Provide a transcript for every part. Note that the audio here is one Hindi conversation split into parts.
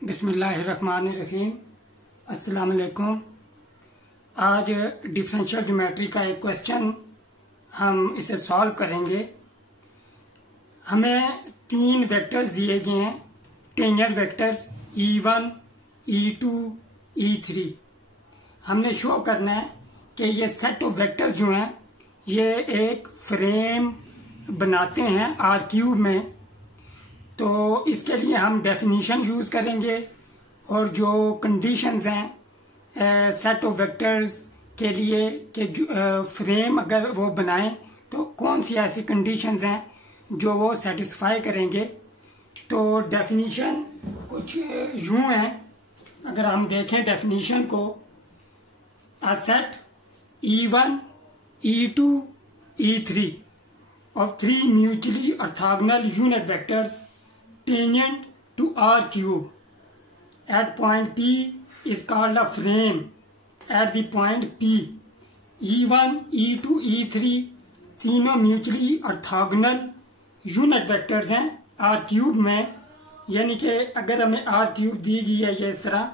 बिस्मिल्लाहिर्रहमानिर्रहीम। अस्सलाम वालेकुम। आज डिफरेंशियल ज्योमेट्री का एक क्वेश्चन हम इसे सॉल्व करेंगे। हमें तीन वेक्टर्स दिए गए हैं, tangent vectors E1, E2, E3। हमने शो करना है कि ये सेट ऑफ वेक्टर्स जो हैं ये एक फ्रेम बनाते हैं R³ में। तो इसके लिए हम डेफिनीशन यूज करेंगे और जो कंडीशंस हैं सेट ऑफ वेक्टर्स के लिए कि फ्रेम अगर वो बनाएं तो कौन सी ऐसी कंडीशंस हैं जो वो सेटिस्फाई करेंगे। तो डेफिनीशन कुछ यूं है, अगर हम देखें डेफिनीशन को, a set E1, E2, E3 of three mutually orthogonal unit vectors tangent to R³ at point P is called a frame at the point P। E1, E2, E3 तीनों म्यूचुअली ऑर्थोगोनल यूनिट वेक्टर्स हैं R³ में, यानी कि अगर हमें R³ दी गई है ये इस तरह,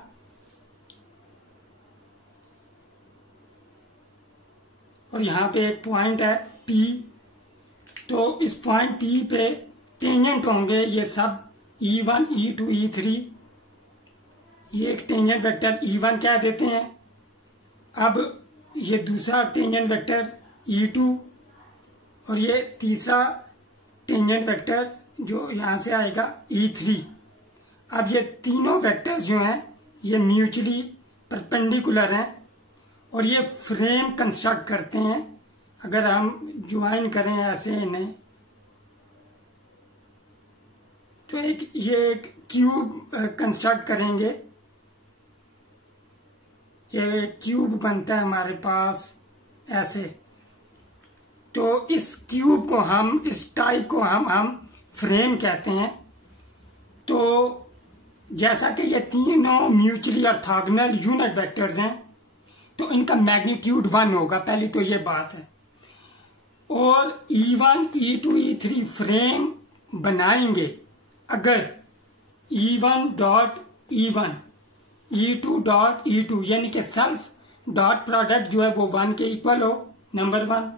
और यहाँ पे एक पॉइंट है P, तो इस पॉइंट P पे टेंजेंट होंगे ये सब E1, E2, E3। ये एक टेंजेंट वेक्टर E1 कह देते हैं। अब ये दूसरा टेंजेंट वेक्टर E2 और ये तीसरा टेंजेंट वेक्टर जो यहाँ से आएगा E3। अब ये तीनों वेक्टर्स जो हैं ये म्यूचुअली परपेंडिकुलर हैं और ये फ्रेम कंस्ट्रक्ट करते हैं। अगर हम ज्वाइन करें ऐसे इन्हें तो ये एक क्यूब कंस्ट्रक्ट करेंगे। ये क्यूब बनता है हमारे पास ऐसे। तो इस क्यूब को हम, इस टाइप को हम फ्रेम कहते हैं। तो जैसा कि ये तीनों म्यूचुअली ऑर्थोगोनल यूनिट वेक्टर्स हैं तो इनका मैग्नीट्यूड 1 होगा, पहली तो ये बात है। और E1, E2, E3 फ्रेम बनाएंगे अगर E1 dot E1, E2 dot E2 यानी कि सेल्फ डॉट प्रोडक्ट जो है वो 1 के इक्वल हो, नंबर 1।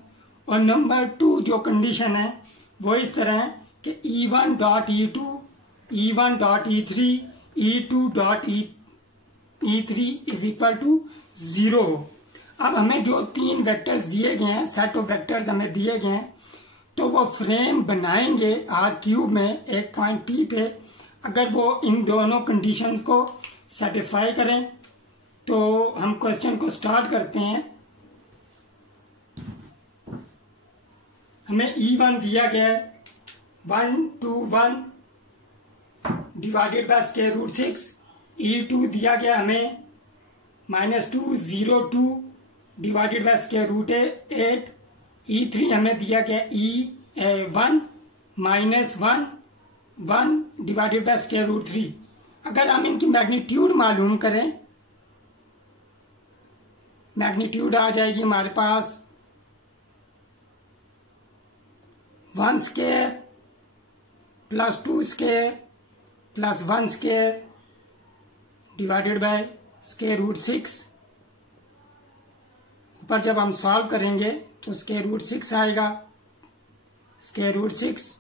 और नंबर 2 जो कंडीशन है वो इस तरह है कि E1 dot E2, E1 dot E3, E2 dot E3 is equal to 0 हो। अब हमें जो तीन वेक्टर्स दिए गए हैं, सेट ऑफ वेक्टर्स हमें दिए गए हैं, तो वो फ्रेम बनाएंगे R³ में एक पॉइंट P पे अगर वो इन दोनों कंडीशंस को सेटिस्फाई करें। तो हम क्वेश्चन को स्टार्ट करते हैं। हमें E1 दिया गया है 1, 2, 1 divided by square root 6। E2 दिया गया हमें -2, 0, 2 divided by square root 8। E3 हमें दिया गया E1 -1, 1 divided by square root 3। अगर हम इनकी मैग्नीट्यूड मालूम करें, मैग्नीट्यूड आ जाएगी हमारे पास 1 square plus 2 square plus 1 square divided by square root 6। ऊपर जब हम सॉल्व करेंगे तो स्क्वायर रूट 6 आएगा। Square root 6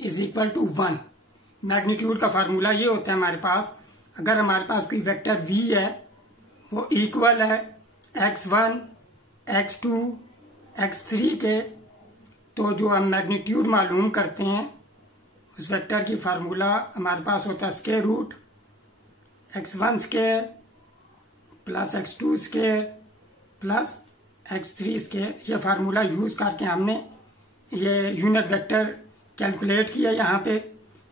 is equal to 1। Magnitude का फार्मूला ये होता है हमारे पास, अगर हमारे पास कोई वेक्टर V है वो इक्वल है x1, x2, x3 के, तो जो हम मैग्नीट्यूड मालूम करते हैं उस वेक्टर की फार्मूला हमारे पास होता है square root x1 square plus x2 square plus x3 square. ये फार्मूला यूज करके हमने ये यूनिट वेक्टर कैलकुलेट किया यहाँ पे,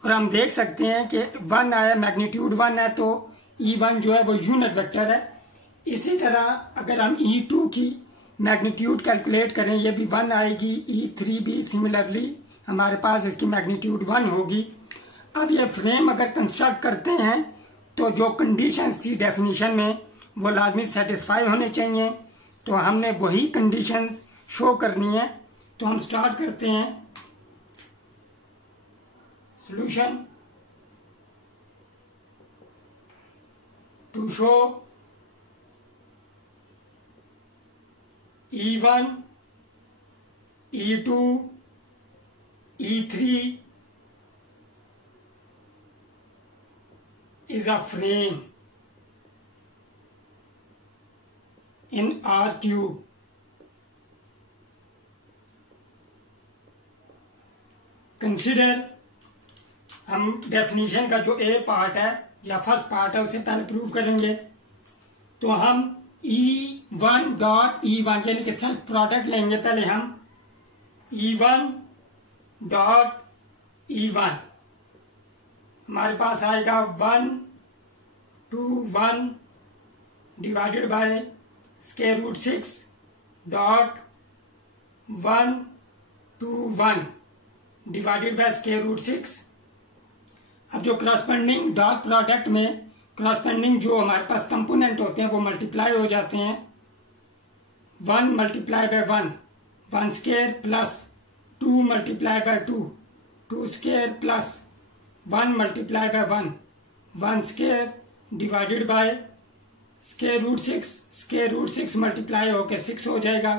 और हम देख सकते हैं कि 1 आया, मैग्नीट्यूड 1 है, तो E1 जो है वो यूनिट वेक्टर है। इसी तरह अगर हम E2 की मैग्नीट्यूड कैलकुलेट करें ये भी 1 आएगी, E3 भी सिमिलरली हमारे पास इसकी मैग्नीट्यूड 1 होगी। अब ये फ्रेम अगर कंस्ट्रक्ट करते हैं तो जो कंडीशंस थी डेफिनेशन में वो लाजमी सेटिस्फाई होने चाहिए। तो हमने वही कंडीशंस शो करनी है। तो हम स्टार्ट करते हैं solution. To show E1, E2, E3 is a frame in R cube. Consider, हम डेफिनेशन का जो ए पार्ट है या फर्स्ट पार्ट है उसे पहले प्रूव करेंगे। तो हम E1 डॉट E1 यानी कि सेल्फ प्रोडक्ट लेंगे। पहले हम E1 डॉट E1 हमारे पास आएगा 1 2 1 divided by square root 6 dot 1 2 1 divided by square root 6। अब जो करस्पॉन्डिंग डॉट प्रोडक्ट में करस्पॉन्डिंग जो हमारे पास कंपोनेंट होते हैं वो मल्टीप्लाई हो जाते हैं। 1 multiply by 1 1 square plus 2 multiply by 2 2 square plus 1 multiply by 1 1 square divided by square root 6। Square root 6 multiply होकर 6 हो जाएगा।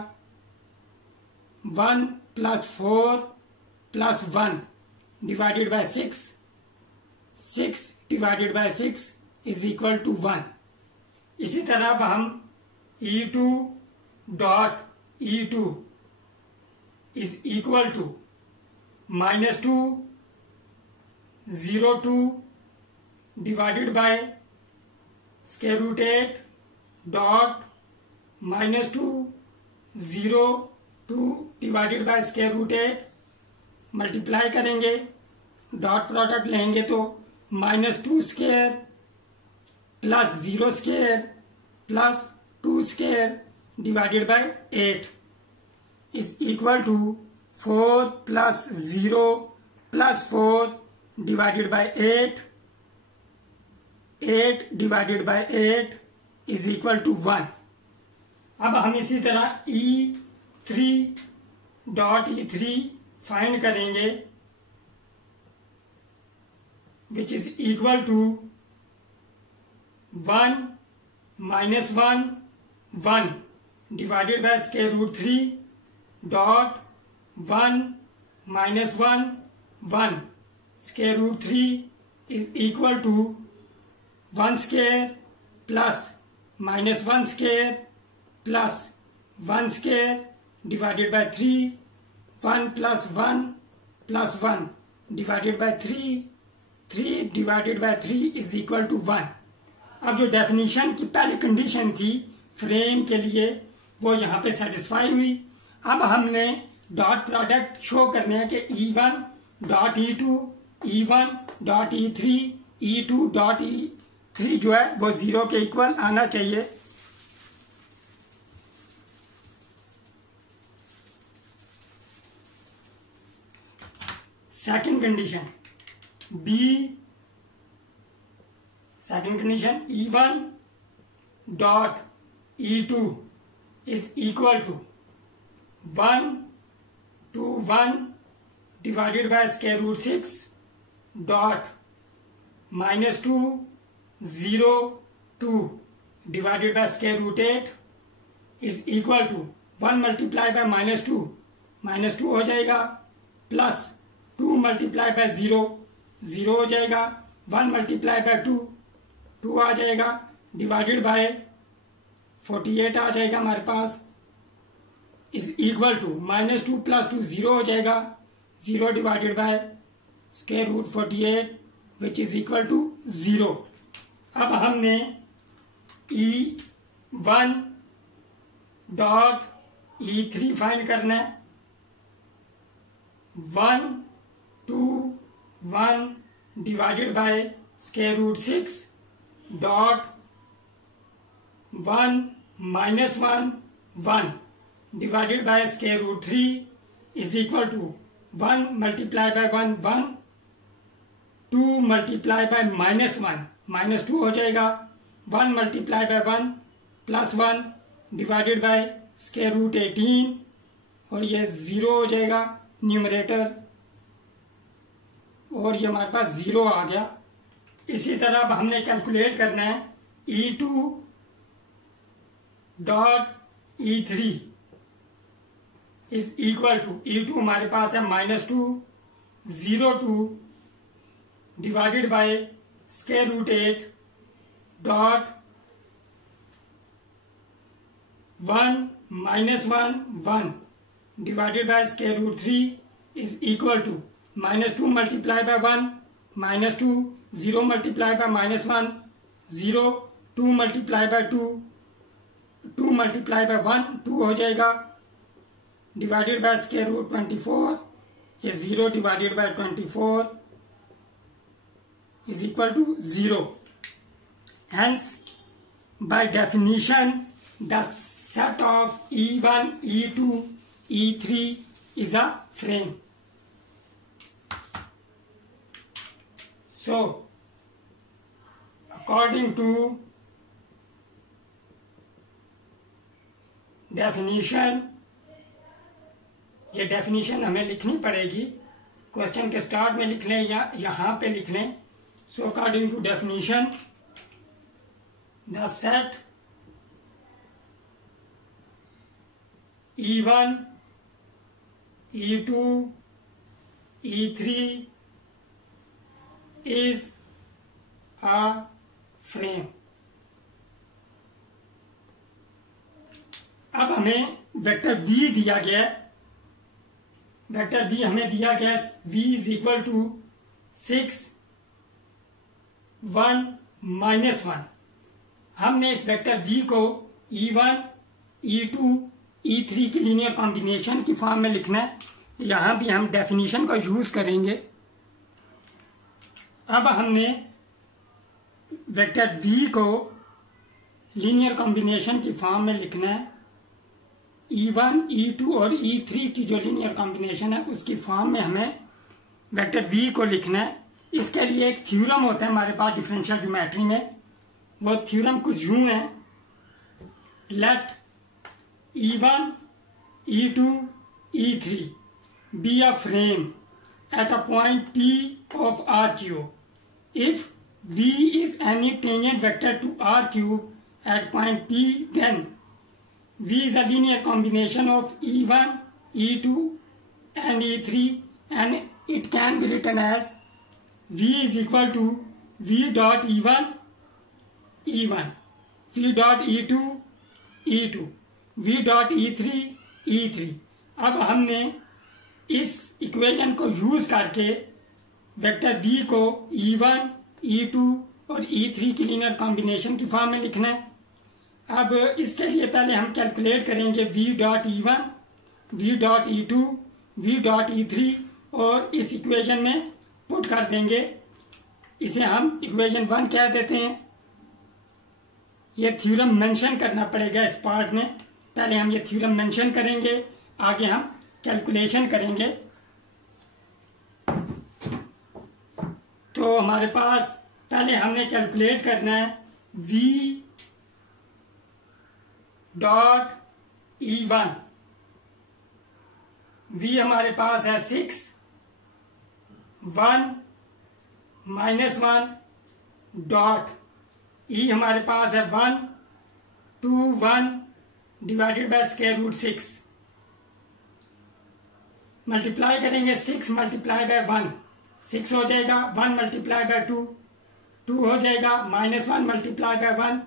1 plus 4 plus 1 divided by 6 6 divided by 6 is equal to 1। इसी तरह अब हम E2 dot E2 is equal to -2 0 2 divided by square root 8 dot -2 0 2 divided by square root 8 multiply करेंगे। डॉट प्रोडक्ट लेंगे तो -2 square plus 0 square plus 2 square divided by 8 is equal to 4 plus 0 plus 4 divided by 8 8 divided by 8 is equal to 1। अब हम इसी तरह E3 डॉट E3 फाइंड करेंगे which is equal to 1 minus 1 1 divided by square root 3 dot 1 minus 1 1 square root 3 is equal to 1 square plus minus 1 square plus 1 square divided by 3 1 plus 1 plus 1 divided by 3 3 divided by 3 is equal to 1। अब जो डेफिनेशन की पहली कंडीशन थी फ्रेम के लिए वो यहाँ पे सेटिस्फाई हुई। अब हमने डॉट प्रोडक्ट शो करने हैं कि E1 dot E2 E1 dot E3 E2 dot E3 जो है वो 0 के इक्वल आना चाहिए। Second condition second condition E1 dot E2 is equal to 1 2 1 divided by square root 6 dot -2 0 2 divided by square root 8 is equal to 1 multiply by -2 हो जाएगा प्लस 2 मल्टीप्लाई बाय 0 0 हो जाएगा 1 मल्टीप्लाई बाय 2 आ जाएगा डिवाइडेड बाय 48 आ जाएगा हमारे पास इज इक्वल टू -2 प्लस 2 0 हो जाएगा 0 divided by square root 48 which is equal to 0। अब हमने E1 डॉट E3 फाइंड करना है। 1 2 1 divided by square root 6 dot 1 minus 1 1 divided by square root 3 is equal to 1 multiply by 1 1 2 multiply by -1 -2 हो जाएगा 1 multiply by 1 plus 1 divided by square root 18 और ये 0 हो जाएगा न्यूमरेटर और ये हमारे पास 0 आ गया। इसी तरह अब हमने कैलकुलेट करना है E2 dot E3 is equal to, E2 हमारे पास है -2 0 2 divided by square root 8 dot 1 -1 1 divided by square root 3 is equal to -2 multiply by 1 -2 0 multiply by -1 0 2 multiply by 2 2 multiply by 1 2 हो जाएगा डिवाइडेड बाय स्क्वायर रूट 24, ये 0 divided bye 24 is equal to 0. Hence, by definition, the set of E1, E2, E3 is a frame. So, according to definition, ये डेफिनेशन हमें लिखनी पड़ेगी, क्वेश्चन के स्टार्ट में लिख लें या यहाँ पे लिख लें. So according to definition, the set E1, E2, E3 is a frame. अब हमें वेक्टर V दिया गया है. वेक्टर V हमें दिया गया है, V इज इक्वल टू 6 1 -1. हमने इस वेक्टर V को E1, E2, E3 की लीनियर कॉम्बिनेशन की फॉर्म में लिखना है. यहां भी हम डेफिनेशन का यूज करेंगे. अब हमने वेक्टर V को लीनियर कॉम्बिनेशन की फॉर्म में लिखना है. E1, E2 और E3 की जो लीनियर कॉम्बिनेशन है उसकी फॉर्म में हमें वेक्टर V को लिखना है. इसके लिए एक थ्योरम होता है हमारे पास डिफरेंशियल ज्योमेट्री में. वो थ्योरम कुछ यूं है, late E1, E2, E3 be a frame at a point P of R3 if V is any tangent vector to R3 at point P, then V is a linear combination of E1, E2 and E3 and it can be written as V is equal to V dot E1, E1, V dot E2, E2, V dot E3, E3. अब हमने इस इक्वेशन को यूज करके वेक्टर V को E1, E2 और E3 की लीनियर कॉम्बिनेशन की फॉर्म में लिखना है. अब इसके लिए पहले हम कैलकुलेट करेंगे V dot E1, V dot E2, V dot E3 और इस इक्वेशन में पुट कर देंगे. इसे हम इक्वेशन 1 कह देते हैं. ये थ्योरम मेंशन करना पड़ेगा इस पार्ट में. पहले हम ये थ्योरम मेंशन करेंगे, आगे हम कैलकुलेशन करेंगे. तो हमारे पास पहले हमने कैलकुलेट करना है V डॉट E1. V हमारे पास है 6 1 -1 डॉट E हमारे पास है 1 2 1 divided by square root 6. Multiply करेंगे 6 मल्टीप्लाई बाय 1 6 हो जाएगा. 1 मल्टीप्लाई बाय 2 2 हो जाएगा. -1 multiply by 1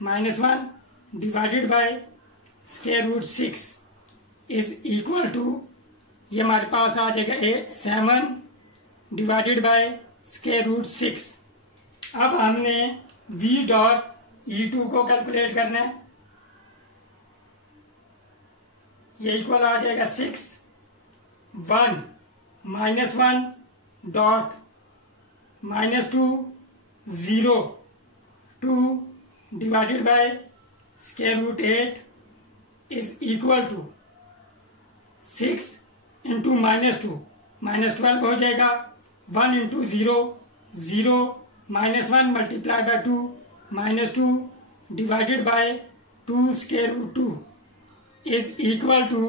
-1 divided by square root 6 is equal to, ये हमारे पास आ जाएगा 7 डिवाइडेड बाय स्क्वायर रूट 6. अब हमने V डॉट E2 को कैलकुलेट करना है. ये इक्वल आ जाएगा 6 1 -1 dot -2 0 2 divided by square root 8 is equal to 6 into -2 -12 हो जाएगा. 1 into 0 0 -1 multiply by 2 -2 divided by 2 square root 2 is equal to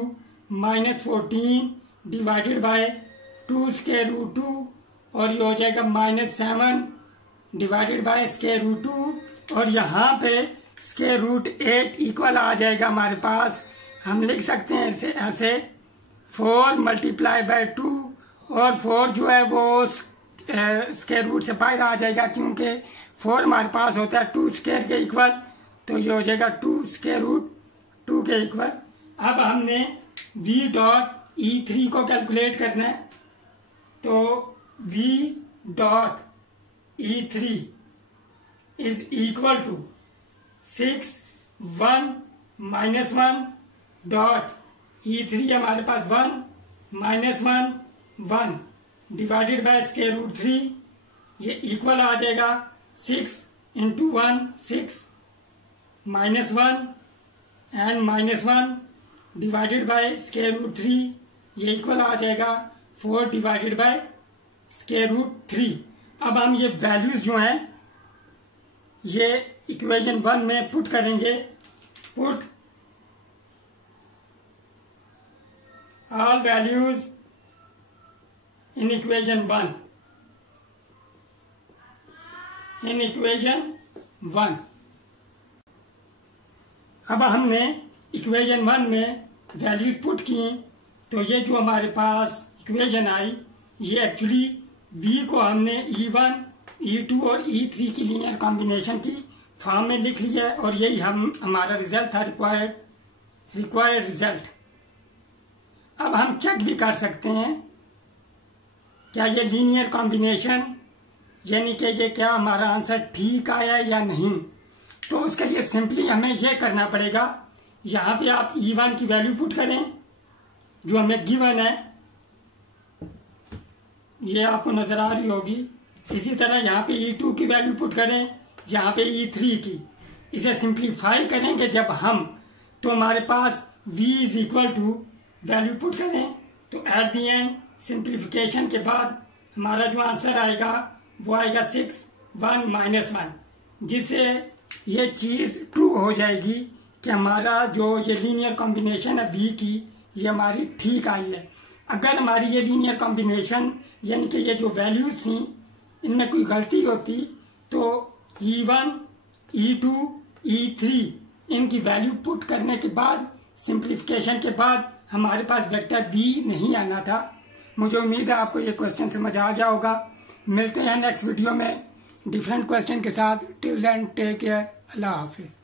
-14 divided by 2 square root 2 और ये हो जाएगा -7 डिवाइडेड बाय स्क्वायर रूट 2 और यहाँ पे स्क्वायर रूट 8 इक्वल आ जाएगा हमारे पास। हम लिख सकते हैं इसे ऐसे 4 मल्टीप्लाई बाय 2 और 4 जो है वो स्क्वायर रूट से बाहर आ जाएगा क्योंकि 4 हमारे पास होता है 2 स्क्वायर के इक्वल, तो ये हो जाएगा 2 स्क्वायर रूट 2 के इक्वल। अब हमने v डॉट E3 को कैलकुलेट करना है, तो v dot E3 is equal to 6 1 minus 1 dot E3 हमारे पास 1 minus 1 1 divided by square root 3, ये इक्वल आ जाएगा 6 into 1 6 minus 1 and minus 1 divided by square root 3, ये इक्वल आ जाएगा 4 डिवाइडेड बाय स्क्वायर रूट 3। अब हम ये वैल्यूज जो हैं ये इक्वेशन 1 में पुट करेंगे। Put all values in equation 1 in equation 1। अब हमने इक्वेशन 1 में वैल्यूज पुट की, तो ये जो हमारे पास इक्वेशन आई ये एक्चुअली v को हमने E1 E2 और E3 की लीनियर कॉम्बिनेशन की फॉर्म में लिख लिया है और यही हमारा रिजल्ट था, रिक्वायर्ड रिजल्ट। अब हम चेक भी कर सकते हैं क्या ये लीनियर कॉम्बिनेशन यानी कि ये क्या हमारा आंसर ठीक आया या नहीं। तो उसके लिए सिंपली हमें ये करना पड़ेगा, यहाँ पे आप E1 की वैल्यू पुट करें जो हमें गिवन है, ये आपको नजर आ रही होगी। इसी तरह यहाँ पे E2 की वैल्यू पुट करें, यहाँ पे E3 की। इसे सिंप्लीफाई करेंगे जब हम, तो हमारे पास v is equal to value put करें, तो एट दी एंड सिंप्लीफिकेशन के बाद हमारा जो आंसर आएगा वो आएगा 6 1 माइनस 1, जिससे ये चीज ट्रू हो जाएगी कि हमारा जो ये लीनियर कॉम्बिनेशन है v की ये हमारी ठीक आई है। अगर हमारी ये लीनियर कॉम्बिनेशन यानी कि ये जो वैल्यूज थी इनमें कोई गलती होती तो E1 E2 E3 इनकी वैल्यू पुट करने के बाद सिंप्लीफिकेशन के बाद हमारे पास वेक्टर v नहीं आना था। मुझे उम्मीद है आपको ये क्वेश्चन समझ आ गया होगा। मिलते हैं नेक्स्ट वीडियो में डिफरेंट क्वेश्चन के साथ। टिल देन टेक केयर, अल्लाह हाफिज।